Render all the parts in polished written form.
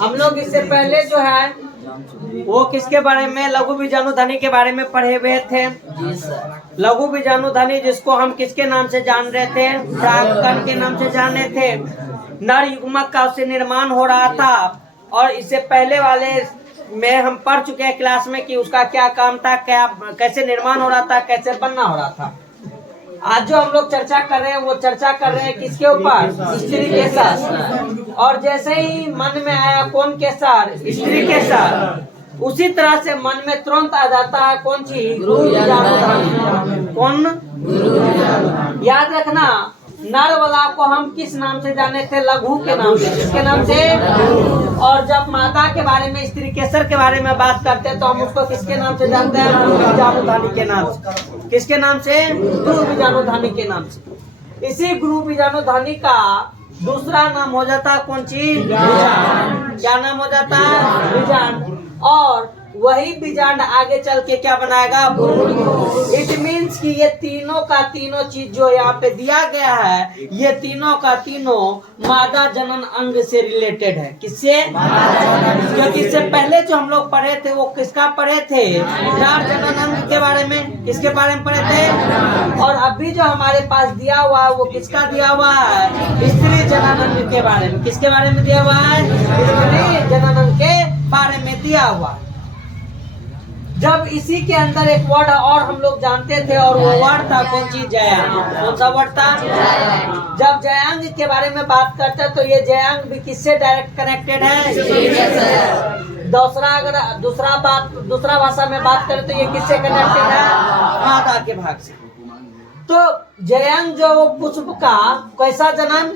हम लोग इससे पहले जो है वो किसके बारे में, लघु बीजाणु ध्वनि के बारे में पढ़े हुए थे। लघु बीजाणु ध्वनि जिसको हम किसके नाम से जान रहे थे, परागकण के नाम से जान रहे थे। नर युग्मक का उससे निर्माण हो रहा था और इससे पहले वाले में हम पढ़ चुके हैं क्लास में कि उसका क्या काम था, क्या कैसे निर्माण हो रहा था, कैसे बनना हो रहा था। आज जो हम लोग चर्चा कर रहे हैं वो चर्चा कर रहे हैं किसके ऊपर, स्त्री केसर। और जैसे ही मन में आया कौन केसर, स्त्री केसर, उसी तरह से मन में तुरंत आ जाता है कौन सी, कौन, याद रखना नर वाला को हम किस नाम से जाने थे, लघु के नाम से, किसके नाम से। और जब मादा के बारे में, स्त्री केसर के बारे में बात करते हैं तो हम उसको किसके नाम से जानते हैं, गुरु बीजाणु ध्वनि के नाम से। किसके नाम से, गुरु बीजाणु ध्वनि के नाम से। इसी गुरु बीजाणु ध्वनि का दूसरा नाम हो जाता है कौन सी, क्या नाम हो जाता है, बीजांड। और वही बीजांड आगे चल के क्या बनाएगा, इट मीन्स कि ये तीनों का तीनों चीज जो यहाँ पे दिया गया है, ये तीनों का तीनों मादा जनन अंग से रिलेटेड है। किससे, क्योंकि इससे पहले जो हम लोग पढ़े थे वो किसका पढ़े थे, नर जनन अंग के बारे में, किसके बारे में पढ़े थे। और अभी जो हमारे पास दिया हुआ है वो किसका दिया हुआ है, स्त्री जनन अंग के बारे में। किसके बारे में दिया हुआ है, स्त्री जनन अंग के बारे में दिया हुआ। जब इसी के अंदर एक वर्ड और हम लोग जानते थे और वो वर्ड था कौन सी, जयांग। कौन सा वर्ड था, जब जयांग के बारे में बात करते हैं तो ये जयांग भी किससे डायरेक्ट कनेक्टेड है। दूसरा भाषा में बात करें तो ये किससे कनेक्टेड है, मादा के भाग से। तो जयांग जो वो पुष्प का कैसा जनन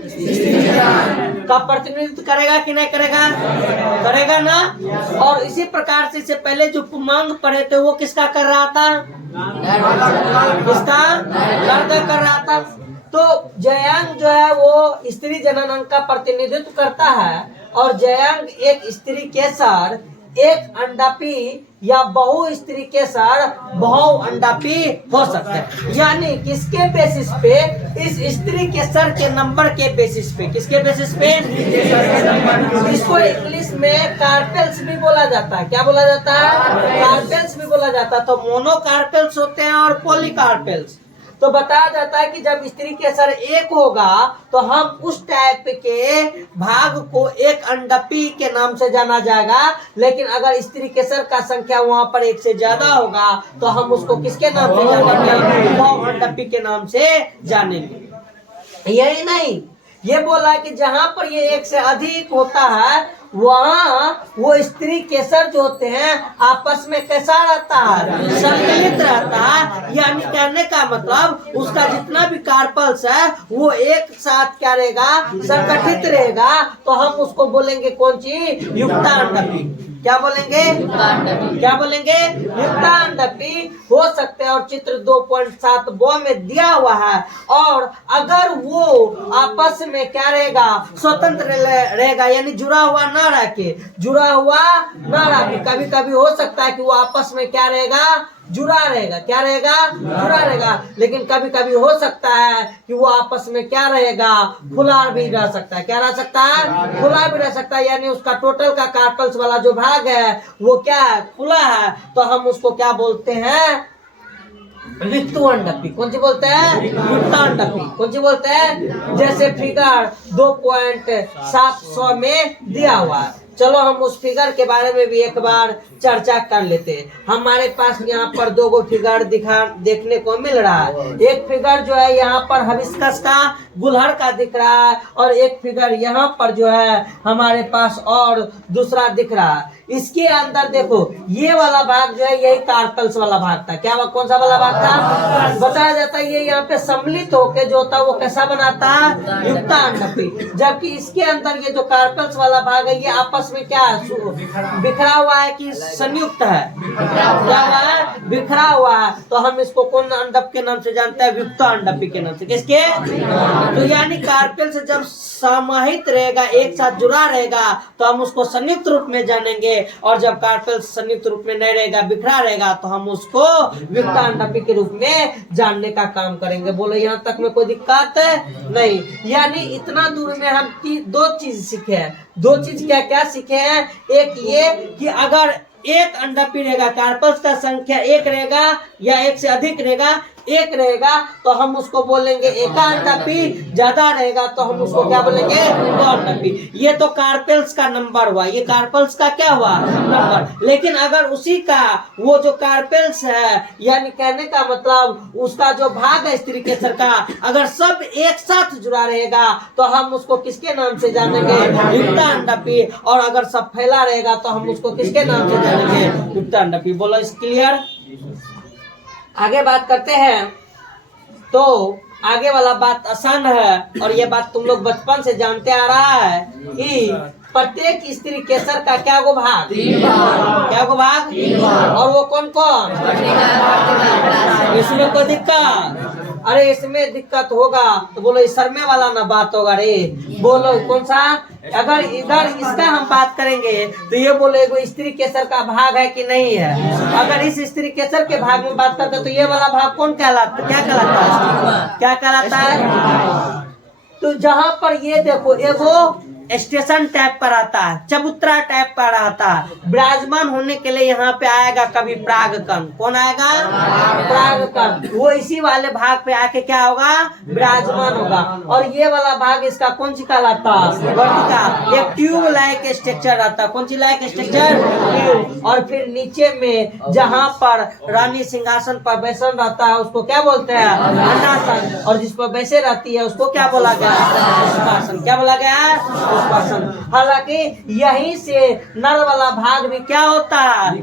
का प्रतिनिधित्व करेगा कि नहीं करेगा, करेगा ना। और इसी प्रकार से इससे पहले जो पुमांग पढ़े थे वो किसका कर रहा था, किसका, नर कर रहा था। तो जयांग जो है वो स्त्री जनन अंग का प्रतिनिधित्व करता है। और जयांग एक स्त्री केसर, एक अंडापी या बहु स्त्री केसर बहु अंडापी हो सकता है। यानी किसके बेसिस पे, इस स्त्री केसर के नंबर के बेसिस पे, किसके बेसिस पे, इसको इंग्लिश में कार्पेल्स भी बोला जाता है। क्या बोला जाता है, कार्पेल्स भी बोला जाता है। तो मोनो कार्पेल्स होते हैं और पॉली कार्पेल्स। तो बताया जाता है कि जब स्त्री केसर एक होगा तो हम उस टाइप के भाग को एक अंडपी के नाम से जाना जाएगा। लेकिन अगर स्त्री केसर का संख्या वहां पर एक से ज्यादा होगा तो हम उसको किसके नाम से जानेंगे, बहु अंडपी के नाम से जानेंगे। यही नहीं, ये बोला कि जहां पर ये एक से अधिक होता है वहाँ वो स्त्री केसर जो होते हैं आपस में कैसा रहता है, सम्मिलित रहता है। यानी कहने का मतलब उसका जितना भी कार्पल्स है वो एक साथ क्या रहेगा, संगठित रहेगा। तो हम उसको बोलेंगे कौन सी, युक्तांडपी। क्या बोलेंगे, क्या बोलेंगे, युक्तांडपी हो सकते हैं। और चित्र 2.7 ब में दिया हुआ है। और अगर वो आपस में क्या रहेगा, स्वतंत्र रहेगा, यानी जुड़ा हुआ ना रह के, जुड़ा हुआ ना रह के, कभी कभी हो सकता है कि वो आपस में क्या रहेगा, जुड़ा रहेगा। क्या रहेगा, जुड़ा रहेगा। लेकिन कभी कभी हो सकता है कि वो आपस में क्या रहेगा, खुला भी रह सकता है। क्या रह सकता है, खुला भी रह सकता है। यानी उसका टोटल का कार्पल्स वाला जो भाग है वो क्या है, खुला है। तो हम उसको क्या बोलते हैं, विक्तुअंडपी। कौन सी बोलते हैं, विक्तुअंडपी। कौन सी बोलते हैं, जैसे फिगर 2.700 में दिया हुआ है। चलो हम उस फिगर के बारे में भी एक बार चर्चा कर लेते हैं। हमारे पास यहाँ पर दो गो फिगर देखने को मिल रहा है। एक फिगर जो है यहाँ पर हिबिस्कस का, गुलहड़ का दिख रहा है। और एक फिगर यहाँ पर जो है हमारे पास और दूसरा दिख रहा है। इसके अंदर देखो ये वाला भाग जो है यही कार्पल्स वाला भाग था। क्या कौन सा वाला भाग था, बताया जाता है ये यहाँ पे सम्मिलित होके जो होता है वो कैसा बनाता है, युक्तांडपी। जबकि इसके अंदर ये जो कार्पल्स वाला भाग है ये आपस में क्या बिखरा हुआ है कि संयुक्त है, क्या हुआ है, बिखरा हुआ है। तो हम इसको कौन अंडप के नाम से जानते हैं, युक्तांडपी के नाम से। किसके, तो यानी कार्पेल से जब समाहित रहेगा, एक साथ जुड़ा रहेगा तो हम उसको संयुक्त रूप में जानेंगे। और जब कार्पेल संयुक्त रूप में नहीं रहेगा, बिखरा रहेगा, तो हम उसको युक्तांडपी के रूप में जानने का काम करेंगे। बोलो यहाँ तक में कोई दिक्कत नहीं। यानी इतना दूर में हम दो चीज सीखे हैं। दो चीज क्या क्या सीखे हैं? एक ये कि अगर एक अंडापी रहेगा, कार्पल्स का संख्या एक रहेगा या एक से अधिक रहेगा, एक रहेगा तो हम उसको बोलेंगे एका अंडापी, ज्यादा रहेगा तो हम उसको क्या बोलेंगे? दो अंडापी। ये तो कार्पेल्स का नंबर हुआ, ये कार्पल्स का क्या हुआ? नंबर। लेकिन अगर उसी का वो जो कार्पेल्स है, यानी कहने का मतलब उसका जो भाग है स्त्री केसर का, अगर सब एक साथ जुड़ा रहेगा तो हम उसको किसके नाम से जानेंगे? युक्त अंडापी। और अगर सब फैला रहेगा तो हम उसको किसके नाम से जानेंगे? युक्त अंडापी। बोलो, इस क्लियर? आगे बात करते हैं। तो आगे वाला बात आसान है और ये बात तुम लोग बचपन से जानते आ रहा है कि प्रत्येक स्त्री केसर का क्या गो भाग? क्या गो भाग? और वो कौन कौन? इसमें कोई दिक्कत? अरे इसमें दिक्कत होगा तो बोलो इस शर्मे वाला ना बात होगा रे। बोलो कौन सा? अगर इधर इसका हम बात करेंगे तो ये बोले वो स्त्री केसर का भाग है कि नहीं है। अगर इस स्त्री केसर के भाग में बात करते तो ये वाला भाग कौन कहलाता? क्या कहलाता है? क्या कहलाता है? तो जहाँ पर ये देखो एगो स्टेशन टाइप पर आता है, चबूतरा टाइप पर आता है, विराजमान होने के लिए यहाँ पे आएगा कभी प्रागकण। कौन आएगा? प्रागकण। वो इसी वाले भाग पे आके क्या होगा? विराजमान होगा। और ये वाला भाग इसका कौन सी कहलाता? वर्तिका। एक ट्यूब लाइक स्ट्रक्चर आता है। कौन सी लाइक स्ट्रक्चर? ट्यूब। और फिर नीचे में जहाँ पर रानी सिंहासन पर बैसन रहता है उसको क्या बोलते हैं? अंडासन। और जिस पर बैसे रहती है उसको क्या बोला गया? पुष्पासन। क्या बोला गया? हालांकि यहीं से नर वाला भाग भी क्या होता है?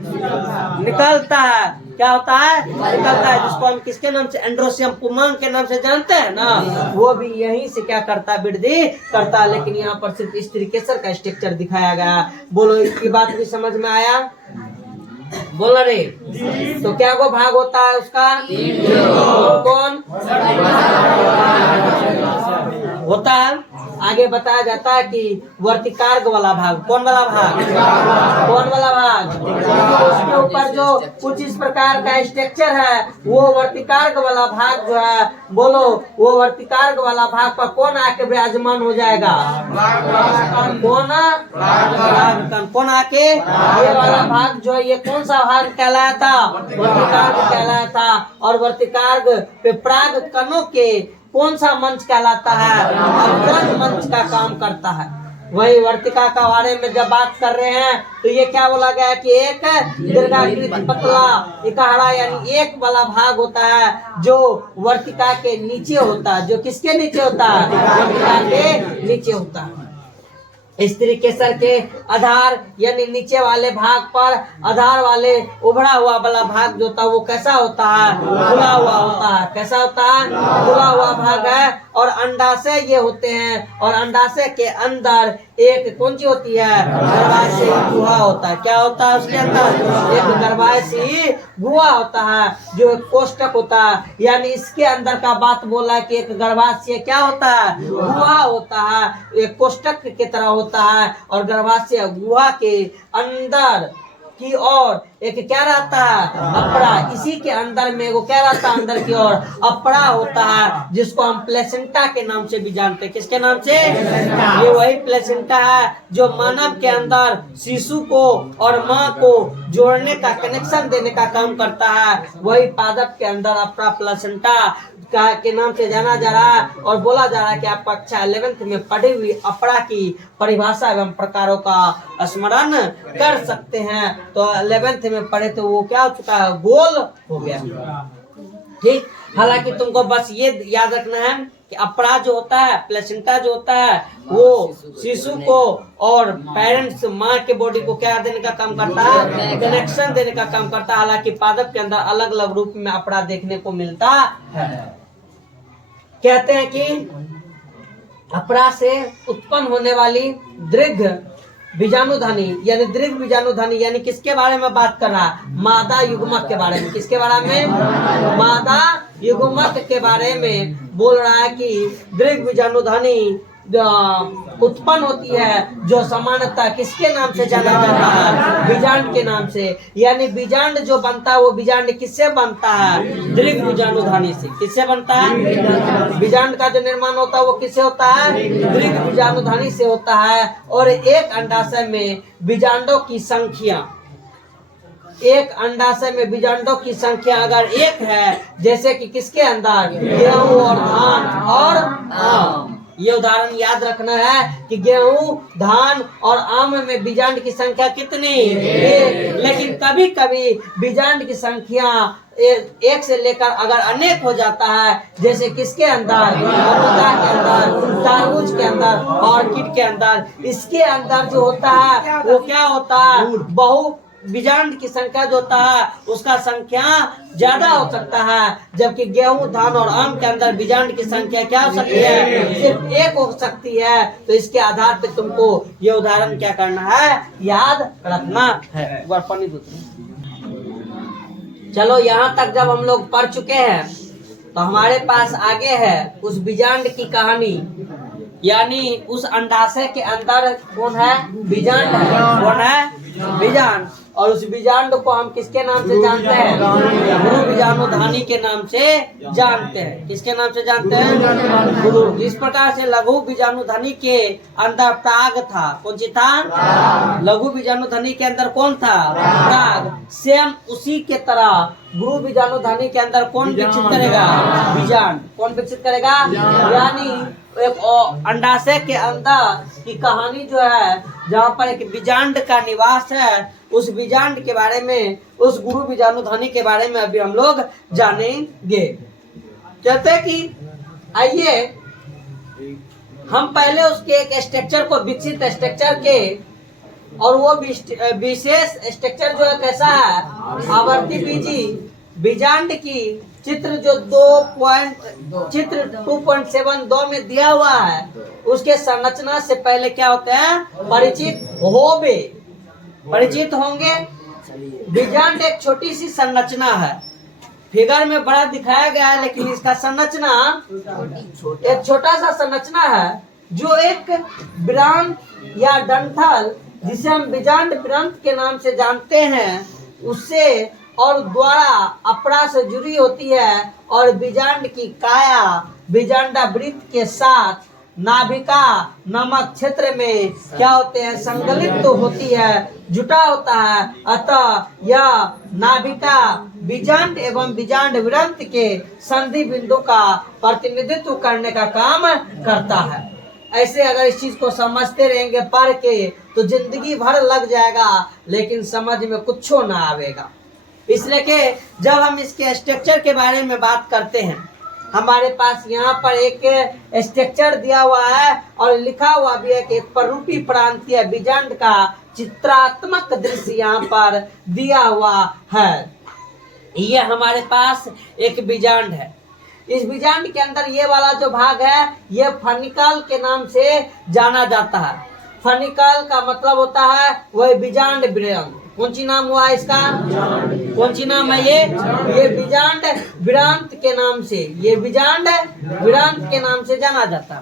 निकलता है। क्या होता है? निकलता है, जिसको हम किसके नाम से? एंड्रोसियम पुमांग के नाम से जानते हैं ना। वो भी यहीं से क्या करता है? वृद्धि करता है। लेकिन यहाँ पर सिर्फ स्त्री केसर का स्ट्रक्चर दिखाया गया। बोलो, इसकी बात भी समझ में आया? बोलो रे। तो क्या वो भाग होता है उसका? कौन होता है? आगे बताया जाता है कि वर्तिकार्ग वाला भाग। कौन वाला भाग? कौन वाला भाग? उसके ऊपर जो कुछ इस प्रकार का स्ट्रक्चर है वो वर्तिकार्ग वाला भाग जो है, बोलो वो वर्तिकार्ग वाला भाग पर कौन आके विराजमान हो जाएगा? कौन? कौन आके? ये वाला भाग जो है ये कौन सा भाग कहलाया था? वर्तिकार्ग कहलाया था। और वर्तिकार्ग पे प्राग कणों के कौन सा मंच कहलाता है? अग्रज मंच का काम करता है। वही वर्तिका का बारे में जब बात कर रहे हैं तो ये क्या बोला गया कि एक दीर्घाकृत पतला इकहरा यानी एक वाला भाग होता है जो वर्तिका के नीचे होता है। जो किसके नीचे होता है? वर्तिका के नीचे होता है। स्त्री केसर के आधार यानी नीचे वाले भाग पर आधार वाले उभरा हुआ वाला भाग जो होता है वो कैसा होता है? खुला हुआ होता है। कैसा होता है? खुला हुआ भाग है। और अंडाशय ये होते हैं। और अंडाशय के अंदर एक कौन सी होती है? गर्भाशयी गुहा होता है। क्या होता है उसके अंदर? एक गर्भाशयी गुहा होता है जो एक कोष्ठक होता है। यानी इसके अंदर का बात बोला है कि एक गर्भाशय क्या होता है? गुहा होता है, एक कोष्ठक की तरह होता है। और गर्भाशय गुहा के अंदर की ओर एक क्या रहता है? अपरा। इसी के अंदर में वो क्या रहता है? अंदर की ओर अपरा होता है, जिसको हम प्लेसेंटा के नाम से भी जानते हैं। किसके नाम से? ये वही प्लेसेंटा है जो मानव के अंदर शिशु को और माँ को जोड़ने का, कनेक्शन देने का काम करता है। वही पादप के अंदर अपरा प्लेसेंटा के नाम से जाना जा रहा है। और बोला जा रहा है कि आप कक्षा 11th में पढ़ी हुई अपरा की परिभाषा एवं प्रकारों का स्मरण कर सकते हैं। तो 11th में पढ़े तो वो क्या हो चुका है? गोल हो गया। ठीक। हालांकि तुमको बस ये याद रखना है कि अपरा जो होता है, प्लेसेंटा जो होता है, वो शिशु को और पेरेंट्स माँ के बॉडी को क्या देने का काम करता है? कनेक्शन देने का काम करता है। हालांकि पादप के अंदर अलग अलग रूप में अपरा देखने को मिलता है। कहते हैं कि अपरा से उत्पन्न होने वाली दीर्घ बीजाणुधनी यानी दीर्घ बीजाणुधनी यानी किसके बारे में बात कर रहा है? मादा युग्मक के बारे में। किसके बारे में? मादा युग्मक के बारे में बोल रहा है कि दीर्घ बीजाणुधनी उत्पन्न होती है, जो सामान्यतः किसके नाम से जाना जाता है? बीजांड के नाम से। यानी बीजांड जो बनता है वो बीजांड किससे बनता है? दीर्घ बीजाणुधानी से। किससे बनता है? बीजांड का जो निर्माण होता है वो किससे होता है? दीर्घ बीजाणुधानी से होता है। और एक अंडाशय में बीजांडों की संख्या, एक अंडाशय में बीजांडों की संख्या अगर एक है, जैसे कि किसके अंदर? गेहूं और धान और आम। ये उदाहरण याद रखना है कि गेहूं, धान और आम में बीजांड की संख्या कितनी? एक। लेकिन कभी कभी बीजांड की संख्या एक से लेकर अगर अनेक हो जाता है, जैसे किसके अंदर? मरुदा के अंदर, तरबूज के अंदर, ऑर्किड के अंदर। इसके अंदर जो होता है वो क्या होता है? बहु बीजांड की संख्या जो होता है उसका संख्या ज्यादा हो सकता है, जबकि गेहूं, धान और आम के अंदर बीजांड की संख्या क्या हो सकती है? सिर्फ एक हो सकती है। तो इसके आधार पे तुमको ये उदाहरण क्या करना है? याद रखना है। चलो यहाँ तक जब हम लोग पढ़ चुके हैं तो हमारे पास आगे है उस बीजांड की कहानी। यानी उस अंडाशय के अंदर कौन है? बीजांड है। कौन है? बीजांड। और उस बीजांड को हम किसके नाम से जानते हैं? गुरु बीजाणुधानी के नाम से जानते हैं। किसके नाम से जानते हैं? गुरु। जिस प्रकार से लघु बीजाणुधानी के अंदर प्राग था, कौन सी था? लघु बीजाणुधानी के अंदर कौन था? प्राग। सेम उसी के तरह गुरु बीजाणुधानी के अंदर कौन विकसित करेगा? बीजांड। कौन विकसित करेगा? यानी एक अंडाशय के अंदर की कहानी जो है, जहाँ पर एक बीजांड का निवास है, उस बीजांड के बारे में, उस गुरु बीजाणुधानी के बारे में अभी हम लोग जानेंगे। कहते हैं कि आइए हम पहले उसके एक स्ट्रक्चर को, विकसित स्ट्रक्चर के, और वो विशेष स्ट्रक्चर जो है कैसा है? आवर्ती बीजी बीजांड की चित्र जो 2.72 में दिया हुआ है, उसके संरचना से पहले क्या होता है? परिचित होंगे। बीजांड एक छोटी सी संरचना है, फिगर में बड़ा दिखाया गया है, लेकिन इसका संरचना एक छोटा सा संरचना है, जो एक ब्रांच या डंठल, जिसे हम बीजांड ब्रांच के नाम से जानते हैं, उससे और द्वारा अपरा से जुड़ी होती है। और बीजांड की काया बीजांडावृत्त के साथ नाभिका नामक क्षेत्र में क्या होते हैं? संगलित तो होती है, जुटा होता है। अतः यह नाभिका बीजांड एवं बीजांडवृत्त के संधि बिंदु का प्रतिनिधित्व करने का काम करता है। ऐसे अगर इस चीज को समझते रहेंगे पढ़ के तो जिंदगी भर लग जाएगा, लेकिन समझ में कुछ ना आवेगा। इसलिए कि जब हम इसके स्ट्रक्चर के बारे में बात करते हैं, हमारे पास यहाँ पर एक स्ट्रक्चर दिया हुआ है और लिखा हुआ भी है कि एक प्ररूपी प्रांतीय बीजांड का चित्रात्मक दृश्य यहाँ पर दिया हुआ है। ये हमारे पास एक बीजांड है। इस बीजांड के अंदर ये वाला जो भाग है, ये फनिकल के नाम से जाना जाता है। फनिकल का मतलब होता है वह बीजांड वृंत। कौन सी नाम हुआ इसका? कौन सी नाम है ये बीजांड वृंत के नाम से, ये बीजांड वृंत के नाम से जाना जाता है।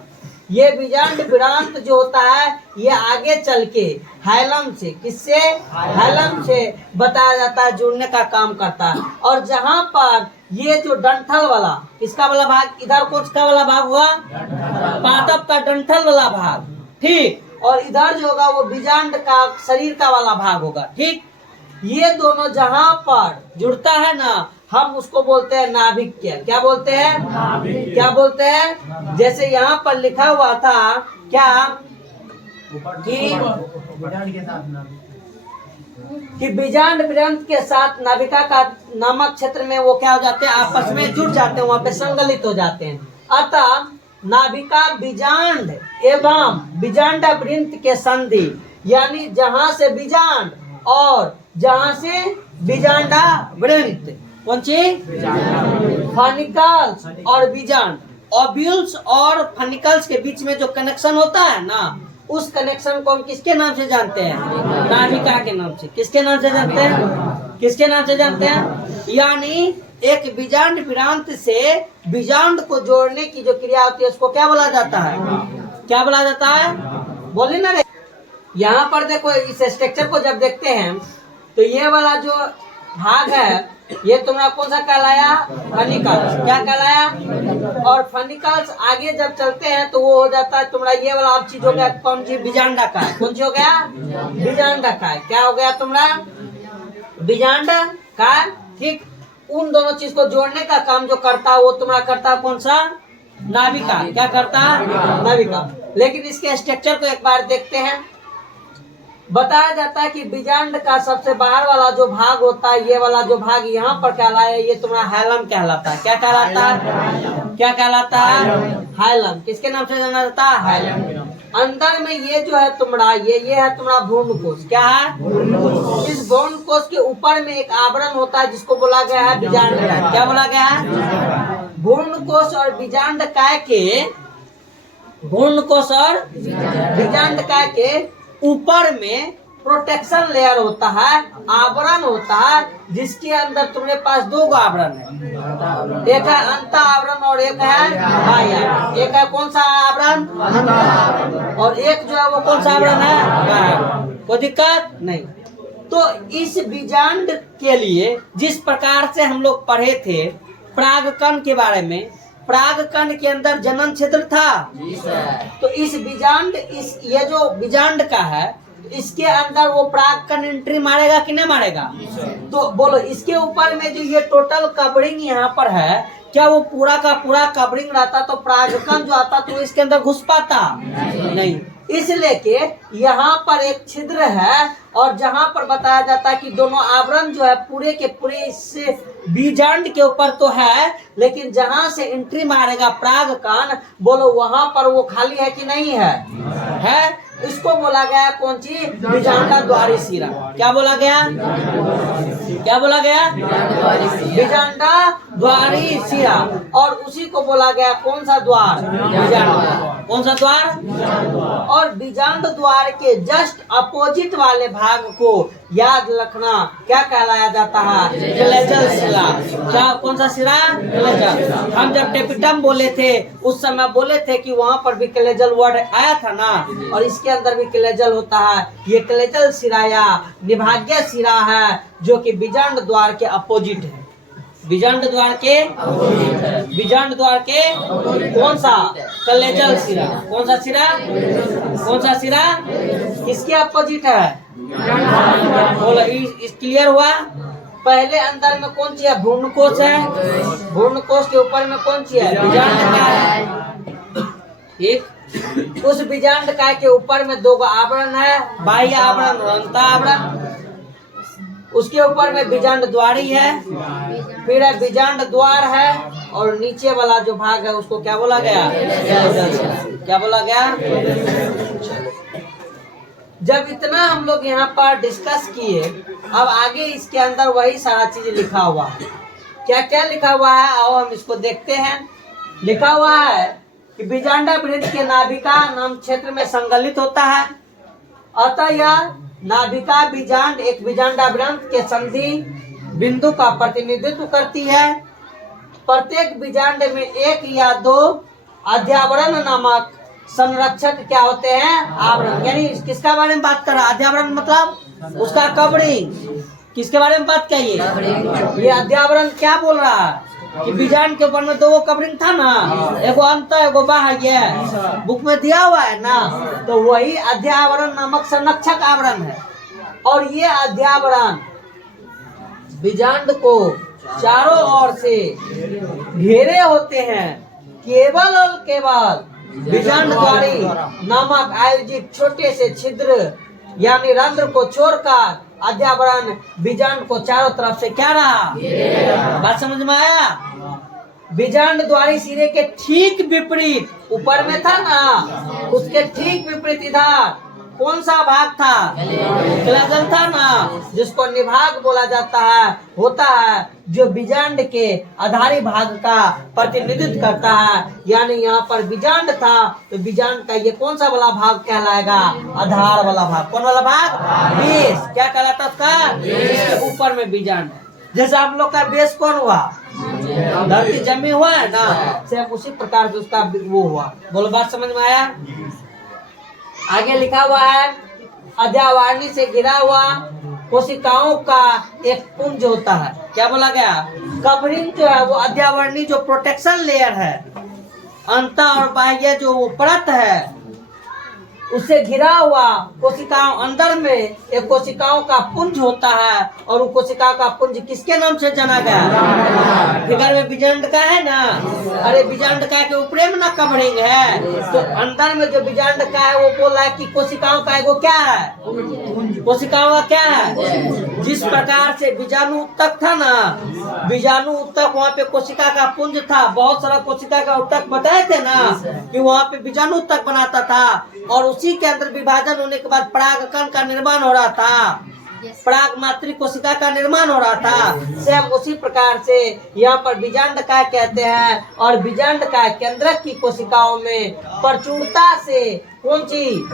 ये बीजांड वृंत जो होता है, ये आगे चल के हाइलम से, किससे? हाइलम से बताया जाता है, जुड़ने का काम करता है। और जहाँ पर ये जो डंठल वाला, किसका वाला भाग? इधर कौन सा वाला भाग हुआ? पादप का डंठल वाला भाग, ठीक। और इधर जो होगा वो बीजांड का शरीर का वाला भाग होगा, ठीक। ये दोनों जहाँ पर जुड़ता है ना, हम उसको बोलते हैं नाभिक। क्या बोलते हैं? क्या बोलते हैं? जैसे यहाँ पर लिखा हुआ था क्या कि बीजांड वृंत के साथ नाभिका का नामक क्षेत्र में वो क्या हो जाते हैं? आपस में जुड़ जाते हैं, वहाँ पे संगलित हो जाते हैं। अतः नाभिका बीजांड एवं बीजांडावृत्त के संधि, यानी जहाँ से बीजांड और जहाँ से बीजांडावृत्त, कौन सी? फनिकल्स और बीजांड, ओव्यूल्स और फनिकल्स के बीच में जो कनेक्शन होता है ना, उस कनेक्शन को हम किसके नाम से जानते हैं? नाभिका के नाम से। किसके नाम से जानते हैं? किसके नाम से जानते हैं? यानी एक बीजांड वृंत से बीजांड को जोड़ने की जो क्रिया होती है उसको क्या बोला जाता है? क्या बोला जाता है? बोली ना रे। यहाँ पर देखो, इस स्ट्रक्चर को जब देखते हैं तो ये वाला जो भाग है ये तुम्हारा कौन सा कहलाया? फनिकल्स। क्या कहलाया? और फनिकल्स आगे जब चलते हैं तो वो हो जाता है तुम्हारा ये वाला अब चीज हो गया कौन सी? बीजांड का। कौन सी हो गया? बीजांड का। क्या हो गया तुम्हारा? बीजांड का। ठीक, उन दोनों चीज को जोड़ने का काम जो करता है वो तुम्हारा करता है कौन सा? नाभिका। क्या करता है? नाभिका। लेकिन इसके स्ट्रक्चर को एक बार देखते हैं। बताया जाता है कि बीजांड का सबसे बाहर वाला जो भाग होता है, ये वाला जो भाग यहाँ पर कहलाया, ये तुम्हारा हाइलम कहलाता है। क्या कहलाता है? क्या कहलाता है? हाइलम। किसके नाम से जाना जाता है? हाइलम। अंदर में ये जो है तुम्हारा ये है तुम्हारा भ्रूण कोश। क्या है? इस भ्रूण कोश के ऊपर में एक आवरण होता है जिसको बोला गया है बीजांड काय। क्या बोला गया है? भ्रूण कोश और बीजांड काय के, भ्रूण कोश और बीजांड काय के ऊपर में प्रोटेक्शन लेयर होता है, आवरण होता है, जिसके अंदर तुम्हारे पास दो आवरण है। एक है अंत आवरण और एक है बाह्य आवरण। एक है कौन सा आवरण? और एक जो है वो कौन सा आवरण है? कोई दिक्कत नहीं। तो इस बीजांड के लिए जिस प्रकार से हम लोग पढ़े थे परागकण के बारे में, परागकण के अंदर जनन क्षेत्र था। तो इस बीजांड, इस ये जो बीजांड का है इसके अंदर वो परागकण एंट्री मारेगा कि नहीं मारेगा? तो बोलो, इसके ऊपर में जो ये टोटल कवरिंग यहाँ पर है, क्या वो पूरा का पूरा कवरिंग रहता तो परागकण जो आता तो इसके अंदर घुस पाता? नहीं। इसलिए के यहाँ पर एक छिद्र है और जहाँ पर बताया जाता है कि दोनों आवरण जो है पूरे के पूरे इससे बीजांड के ऊपर तो है, लेकिन जहाँ से एंट्री मारेगा परागकण, बोलो वहाँ पर वो खाली है कि नहीं है? है। इसको बोला गया कौन सी? बीजांडा द्वारी शिरा। क्या बोला गया? क्या बोला गया? बीजांडा द्वारी शिरा। और उसी को बोला गया कौन सा द्वार? बीजांड। कौन सा द्वार? और बीजांड द्वार के जस्ट अपोजिट वाले भाग को याद रखना क्या कहलाया जाता है? क्लेजल शिरा। क्या? कौन सा शिरा? क्लेजल। हम जब टेपिटम बोले थे उस समय बोले थे कि वहाँ पर भी क्लेजल वर्ड आया था ना, और इसके अंदर भी क्लेजल होता है। ये क्लेजल शिरा या निभाग्य शिरा है जो कि बीजांड द्वार के अपोजिट है। बीजांड द्वार के, बीजांड द्वार के कौन सा? क्लेजल शिरा। कौन सा शिरा? कौन सा शिरा? किसके अपोजिट है? बोलो, इस क्लियर हुआ? पहले अंदर में कौन सी है? भ्रूण कोश है। भ्रूण कोश के ऊपर में कौन सी है? बीजांड काय है। ठीक, उस बीजांड काय के ऊपर में दो आवरण है, बाह्य आवरण और अंत आवरण। उसके ऊपर में बीजांड द्वारी है, फिर है बीजांड द्वार है, और नीचे वाला जो भाग है उसको क्या बोला गया? क्या बोला गया? जब इतना हम लोग यहाँ पर डिस्कस किए, अब आगे इसके अंदर वही सारा चीज लिखा हुआ है। क्या क्या लिखा हुआ है? आओ हम इसको देखते हैं। लिखा हुआ है कि बीजांडा वृत्त के नाभिका नाम क्षेत्र में संगलित होता है, अतः यह नाभिका बीजांड एक बीजांडावृत्त के संधि बिंदु का प्रतिनिधित्व करती है। प्रत्येक बीजांड में एक या दो अध्यावरण नामक संरक्षक क्या होते हैं? आवरण। यानी किसका बारे में बात कर रहा है? अध्यावरण मतलब उसका कवरिंग। किसके बारे में बात करिए? ये अध्यावरण क्या बोल रहा है कि बीजांड के ऊपर में दो कवरिंग था ना, एगो अंत एगो बाह्य, बुक में दिया हुआ है ना, तो वही अध्यावरण नामक संरक्षक आवरण है। और ये अध्यावरण बीजांड को चारों ओर से घेरे होते हैं। केवल और केवल बीजांड द्वारी नामक आयोजित छोटे से छिद्र यानी रंध्र को छोड़कर अध्यावरण बीजांड को चारों तरफ से क्या रहा? बात समझ में आया? बीजांड द्वारी सिरे के ठीक विपरीत, ऊपर में था ना, उसके ठीक विपरीत इधर कौन सा भाग था? क्लेजल था ना, जिसको निभाग बोला जाता है, होता है, जो बीजांड के आधारी भाग का प्रतिनिधित्व करता है। यानी यहाँ पर बीजांड था तो बीजांड का ये कौन सा वाला भाग कहलाएगा? आधार वाला भाग। कौन वाला भाग? बेस। क्या कहलाता उसका? इसके ऊपर में बीजांड है। जैसे आप लोग का बेस कौन हुआ? धरती जमी हुआ है ना, सेम उसी प्रकार से उसका वो हुआ। बोलो बात समझ में आया? आगे लिखा हुआ है अध्यावारणी से घिरा हुआ कोशिकाओं का एक पुंज होता है। क्या बोला गया? कवरिंग जो है वो अध्यावरणी जो प्रोटेक्शन लेयर है, अंत और बाह्य जो वो परत है, उससे घिरा हुआ कोशिकाओं अंदर में एक कोशिकाओं का पुंज होता है। और वो कोशिकाओं का पुंज किसके नाम से जाना गया? फिगर में बीजांडका है ना, अरे बीजांडका के ऊपर में ना कवरिंग है, तो अंदर में जो बीजांडका है वो बोला है कि कोशिकाओं का एगो क्या है? कोशिकाओं का क्या है? जिस प्रकार से बीजाणु उत्तक था ना, बीजाणु उत्तक वहाँ पे कोशिका का पुंज था, बहुत सारा कोशिका का उत्तक बताए थे ना कि वहाँ पे बीजाणु उत्तक बनाता था, और उसी के अंदर विभाजन होने के बाद परागकण का निर्माण हो रहा था, पराग मातृ कोशिका का निर्माण हो रहा था। सेम उसी प्रकार से यहाँ पर बीजांडकाय कहते हैं, और बीजांडकाय केंद्रक की कोशिकाओं में प्रचुरता से कौन चीज?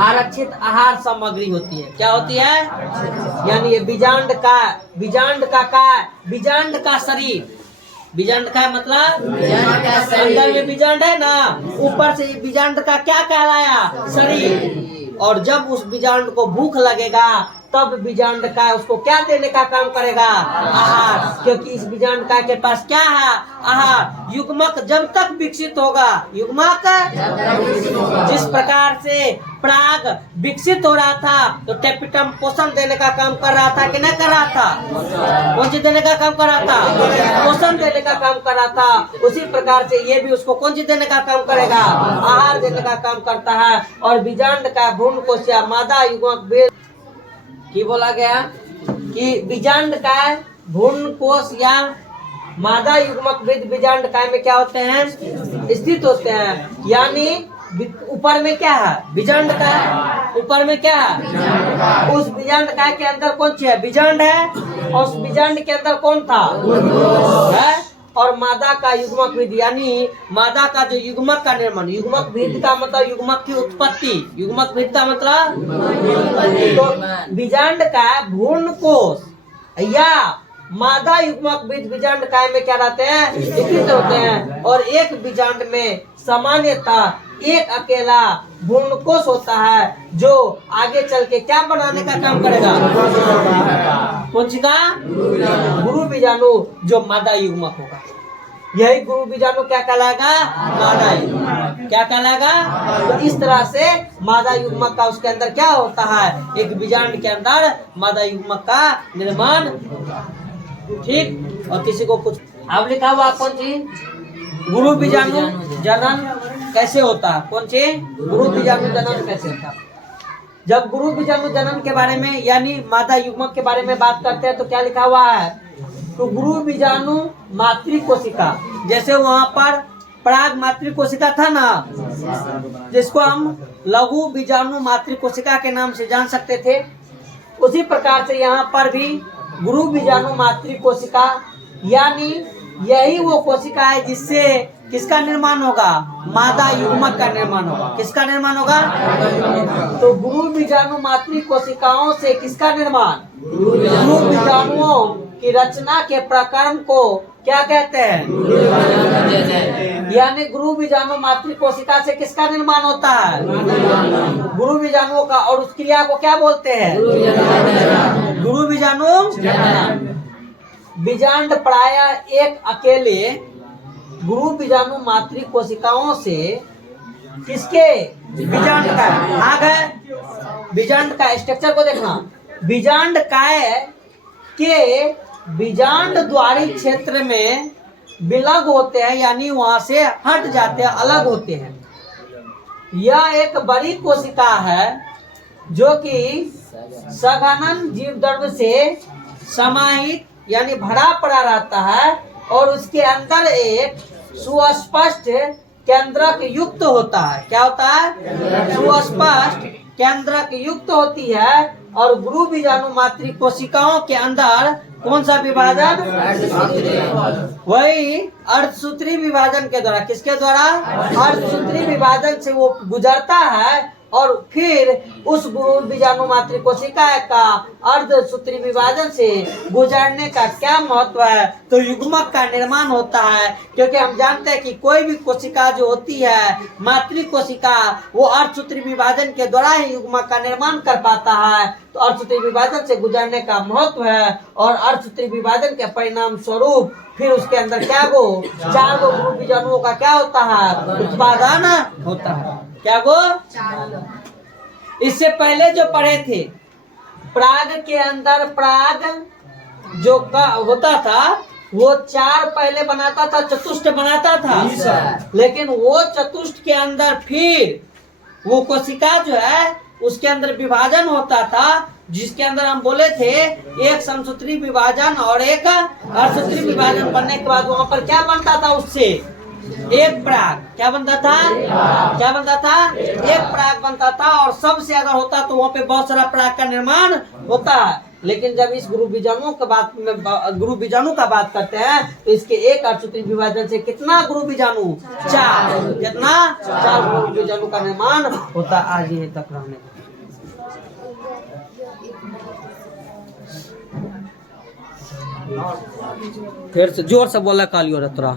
आरक्षित आहार सामग्री होती है। क्या होती है? यानी ये बीजांड का शरीर, बीजांड का मतलब अंदर में बीजांड है ना, ऊपर से बीजांड का क्या कहलाया? शरीर। और जब उस बीजांड को भूख लगेगा तब बीजांड का उसको क्या देने का काम करेगा? आहार। क्योंकि इस बीजांड का के पास क्या है? आहार। युग्मक जब तक विकसित होगा, युग्मक जिस प्रकार से पराग विकसित हो रहा था तो टेपिटम पोषण देने का काम कर रहा था कि नहीं कर रहा था? कौन चीज देने का काम कर रहा था? पोषण देने का काम कर रहा था। उसी प्रकार से ये भी उसको कौन चीज देने का काम करेगा? आहार देने का काम करता है। और बीजांड का भ्रूण कोशिका मादा युग्मक की बोला गया कि बीजांड का भ्रूण कोश या मादा युग्मक बीजांड काय में क्या होते हैं? स्थित होते हैं। यानी ऊपर में क्या है? बीजांड का। ऊपर में क्या है? उस बीजांड काय के अंदर कौन सी है? बीजांड है। और उस बीजांड के अंदर कौन था? है। और मादा का युग्मक वृद्धि, यानी मादा का जो युग्मक का निर्माण, युग्मक वृद्धि का मतलब युग्मक की उत्पत्ति, युग्मक वृद्धि का मतलब तो बीजांड का भ्रूण कोश या मादा युग्मक बीजांड काय में क्या रहते हैं? स्थित होते हैं। और एक बीजांड में सामान्यतः एक अकेला भ्रूण कोश होता है जो आगे चल के क्या बनाने का काम करेगा? कौन सी का? गुरु बीजाणु, जो मादा युग्मक होगा। यही गुरु बीजाणु क्या कहलाएगा? मादा युग्मक। क्या कहलाएगा? तो इस तरह से मादा युग्मक का उसके अंदर क्या होता है? एक बीजांड के अंदर मादा युग्मक का निर्माण। ठीक। और किसी को कुछ अब लिखा हुआ कौन सी? गुरु बीजाणु जनन कैसे होता है? कौन सी? गुरु बीजाणु जनन कैसे होता है? जब गुरु बीजाणु जनन के बारे में यानी मादा युग्मक के बारे में बात करते हैं तो क्या लिखा हुआ है? तो गुरु बीजाणु मातृ कोशिका, जैसे वहाँ पर पराग मातृ कोशिका था ना, जिसको हम लघु बीजाणु मातृ कोशिका के नाम से जान सकते थे, उसी प्रकार से यहाँ पर भी गुरु बीजाणु मातृ कोशिका, यानी यही वो कोशिका है जिससे किसका निर्माण होगा? मादा युग्मक का निर्माण होगा। किसका निर्माण होगा? तो गुरु बीजाणु मातृ कोशिकाओं से किसका निर्माण? गुरु बीजाणुओं की रचना के प्रक्रम को क्या कहते हैं? यानी गुरु बीजाणु मातृ कोशिका से किसका निर्माण होता है? गुरु बीजाणुओं का। और उस क्रिया को क्या बोलते हैं? गुरु बीजाणु। बीजांड प्रायः एक अकेले गुरु बीजाणु मातृ कोशिकाओं से किसके? बीजांड का। भाग है बीजांड का स्ट्रक्चर को देखना। बीजांड काय के बीजांड द्वारी क्षेत्र में विलग होते हैं, यानी वहां से हट जाते हैं, अलग होते हैं। यह एक बड़ी कोशिका है जो कि सघनन जीव द्रव्य से समाहित यानी भरा पड़ा रहता है, और उसके अंदर एक सुस्पष्ट केंद्रक युक्त होता है। क्या होता है? सुस्पष्ट केंद्रक युक्त होती है। और गुरु बीजाणु मातृ कोशिकाओं के अंदर कौन सा विभाजन? वही अर्धसूत्री विभाजन के द्वारा। किसके द्वारा? अर्धसूत्री विभाजन से वो गुजरता है, और फिर उस गुरु बीजाणु मातृ कोशिका का अर्धसूत्री विभाजन से गुजरने का क्या महत्व है। तो युग्मक का निर्माण होता है, क्योंकि हम जानते हैं कि कोई भी कोशिका जो होती है मातृ कोशिका, वो अर्धसूत्री विभाजन के द्वारा ही युग्मक का निर्माण कर पाता है। तो अर्धसूत्री विभाजन से गुजरने का महत्व है, और अर्धसूत्री विभाजन के परिणाम स्वरूप फिर उसके अंदर क्या गो 4 गो गुरु बीजाणुओं का क्या होता है, उत्पादन होता है। क्या गो? इससे पहले जो पढ़े थे, प्राग के अंदर प्राग जो का होता था वो 4 पहले बनाता था, चतुष्ट बनाता था, लेकिन वो चतुष्ट के अंदर फिर वो कोशिका जो है उसके अंदर विभाजन होता था, जिसके अंदर हम बोले थे एक समसूत्री विभाजन और एक अर्धसूत्री विभाजन बनने के बाद वहां पर क्या बनता था, उससे एक प्राग क्या बनता था, क्या बनता था, एक प्राग बनता था। और सबसे अगर होता तो वहां पे बहुत सारा प्राग का निर्माण होता है। लेकिन जब इस गुरु बीजाणु का बात में गुरु बीजाणु का बात करते हैं तो इसके एक अर्धसूत्री विभाजन से कितना गुरु बीजाणु, 4, कितना 4 गुरु बीजाणु का निर्माण होता। आज यहीं तक रहने फिर से जोर से बोला कालियो रतरा।